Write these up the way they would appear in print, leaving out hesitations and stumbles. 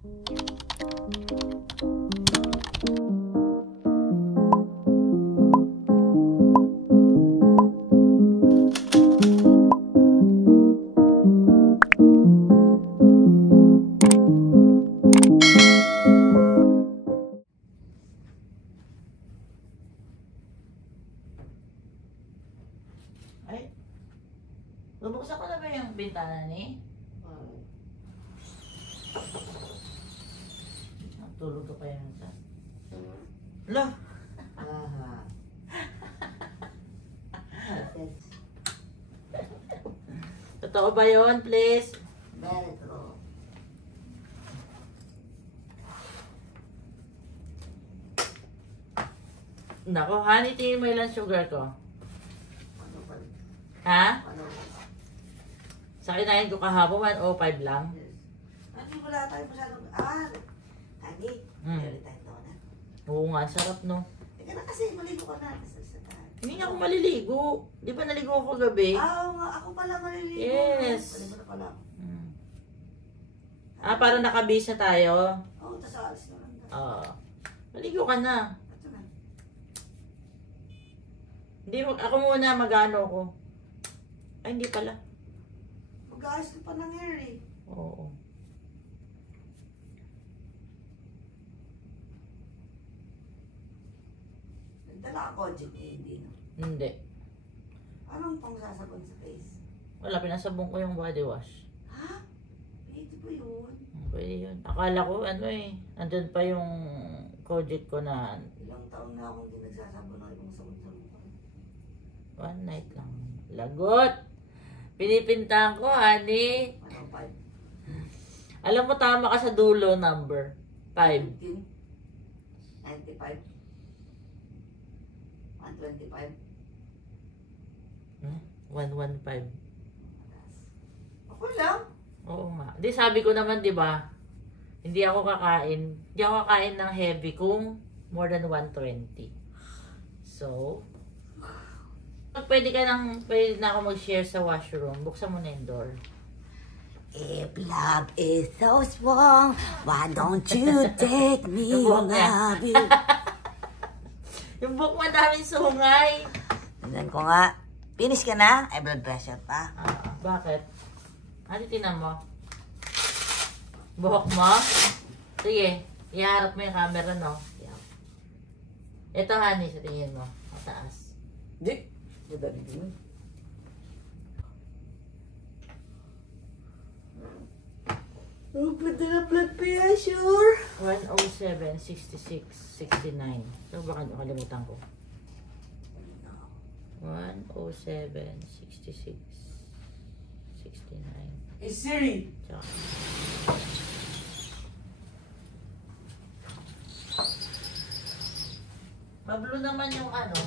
Ay, bubuksan ko na ba yung bintana ni? Tulog ka pa yan sa... Ala! Totoo ba yun, please? Very true. Nako, honey, tingin mo ilang sugar ko? Ano ba? Ha? Ano ba? Sa kinain ko kahapon, 105 lang. Yes. Hindi wala tayo masyadong... Honey, meron tayong donut. Oo nga, sarap no. Teka na kasi, maligo ka na. Hindi nga ako maliligo. Di ba naligo ako gabi? Oo nga, ako pala maliligo. Yes. Maligo na pala. Para nakabisa tayo. Oo, tas alis na lang. Oo. Maligo ka na. Ito na. Hindi, ako muna mag-ano ko. Ay, hindi pala. Mag-aayos ka pa ng hair eh. Oo. Nagdala ako, Jim, eh, hindi no. Hindi. Anong pang sasabon sa face? Wala, pinasabong ko yung body wash. Ha? Pwede ba yun? Pwede yun. Akala ko, andun pa yung Kojic ko na Ilang taon na akong hindi nagsasabon ng ibang sabon sa mukha. one night lang. Lagot! Pinipintahan ko, honey. Ano, 5? Alam mo, tama ka sa dulo number. 5. 15? 95? 125? 115. Ako lang. Oo nga. Di sabi ko naman, di ba? Hindi ako kakain. Hindi ako kakain ng heavy kung more than 120. So, pwede na ako mag-share sa washroom. Buksan mo na yung door. If love is so strong, why don't you take me, Yung buhok niya. love you? Yung buhok mo daming sungay. Tingnan ko nga. Finish ka na? Ay, blood pressure pa. Bakit? Ano tinan mo? Buhok mo? Sige, iharap mo yung camera, no? Ito, honey, sa tingin mo. Mataas. Di. Madali din. Oh, pwede na blood pressure. 107, 66, 69. So, baka kalimutan ko. 107, 66, 69. Hey, Siri. Tsaka. Mablo naman yung ano.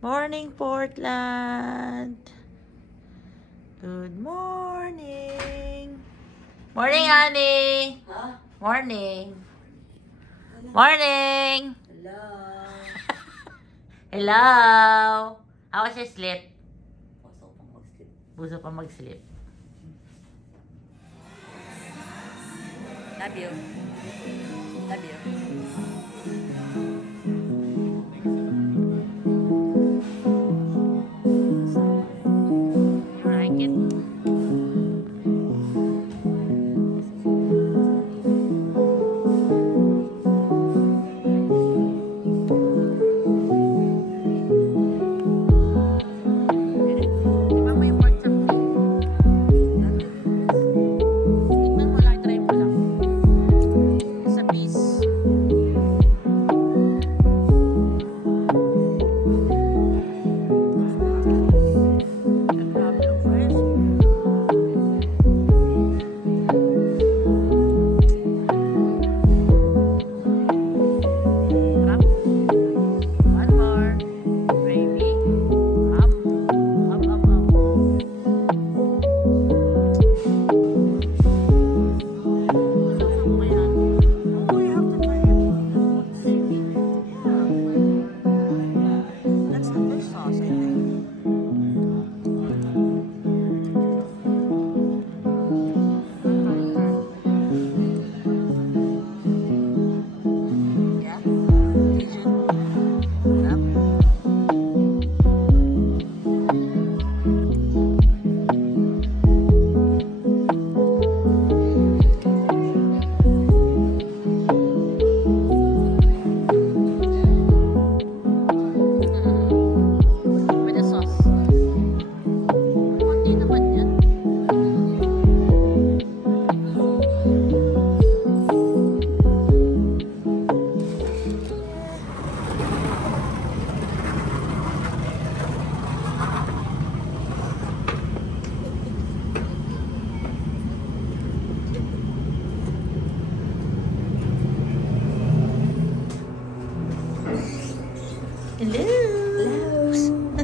Morning, Portland. Good morning. Morning, honey. Ha? Morning. Morning. Hello. Hello. How was your sleep? Pasok pang mag-sleep. Buso pa mag-sleep. Love you. Love you. Like it? Diba may pork chop? Tignan mo lang, try mo lang. Hello. Hello.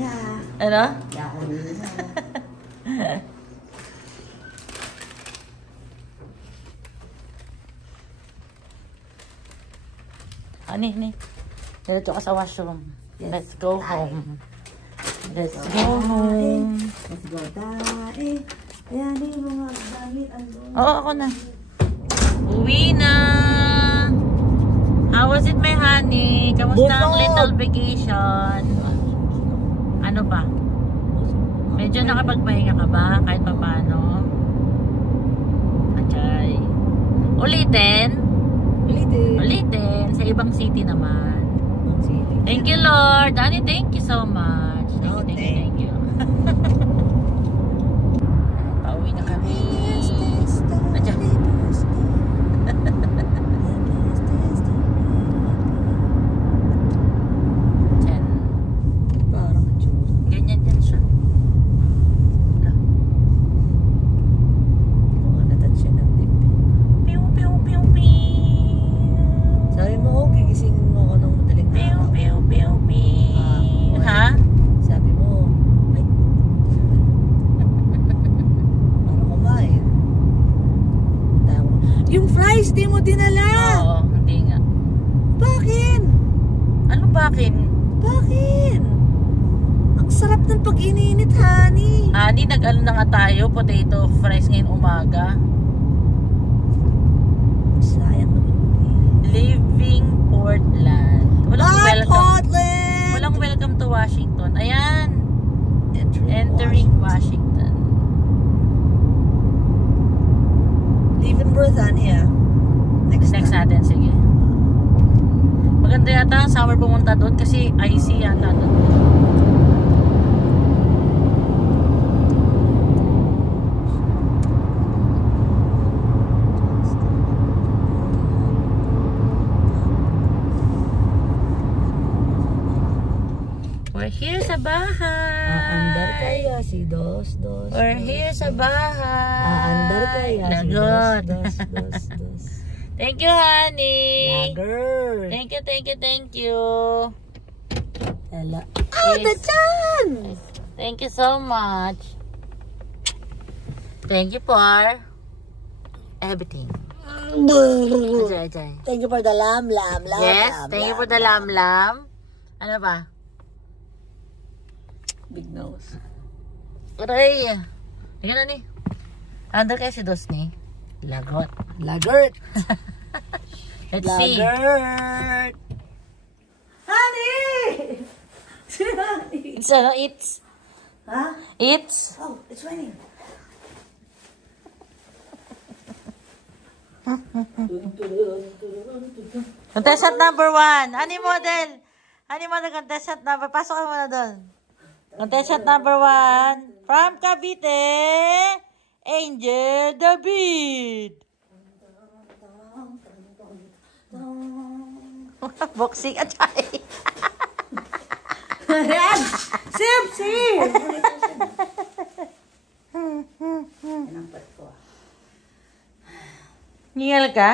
Niya. Ano? Yaon niya. Ani. Diretso ka sa washroom. Let's go home. Let's go home. Let's go tayo. Ayan yung mga gamit. Oo, ako na. Uwi na. How was it, my honey? Kamusta ang little vacation? Ano ba? Medyo nakapagpahinga ka ba? Kahit pa paano? Achay. Ulitin? Ulitin. Sa ibang city naman. Thank you, Lord. Honey, thank you so much. Thank you. Pauwi na kami. Adya. Diyan. Parang Ganyan yan siya. Wala. hindi ko nga natouch yun ng dip. Pew, pew, pew, pew. Sabi mo, gigisingin mo ako ng madaling Pew, araw. pew, pew, pew. Ha? Sabi mo, ay, para kumain. Yung fries, di mo dinala. Oo, hindi nga. Bakit? Ano bakit? Bakit? Ang sarap ng pag-ininit, honey. Honey, nag-ano na nga tayo, potato fries ngayon umaga. Sayang naman. Living Portland. Walang Portland! Walang welcome to Washington. Ayan. Entering Washington. Live in Britannia. Next Natin, sige. Maganda yata ang summer pumunta doon kasi icy yata doon. We're here sa bahay. Aandar kaya si Dos. We're here sa bahay. Aandar kaya si Lagot. Dos. Thank you, honey. Lager. Thank you. Hello. Yes. Dachan! Thank you so much. Thank you for everything. Ajay. Thank you for the lam. Yes, thank you for the lam. Ano ba? Big nose. Aray. Tingnan na ni. Andar kaya si Dos ni? Lagot. Lagert. Let's see. Lagert. Honey! It's ano? It's. Huh? It's. Oh, it's raining. Contestant number 1. Honey model, contestant number. Pasok ka muna doon. Contestant number 1. From Cavite, Angel David. Boxing at chay. Ayan! Sip! Ningal ka?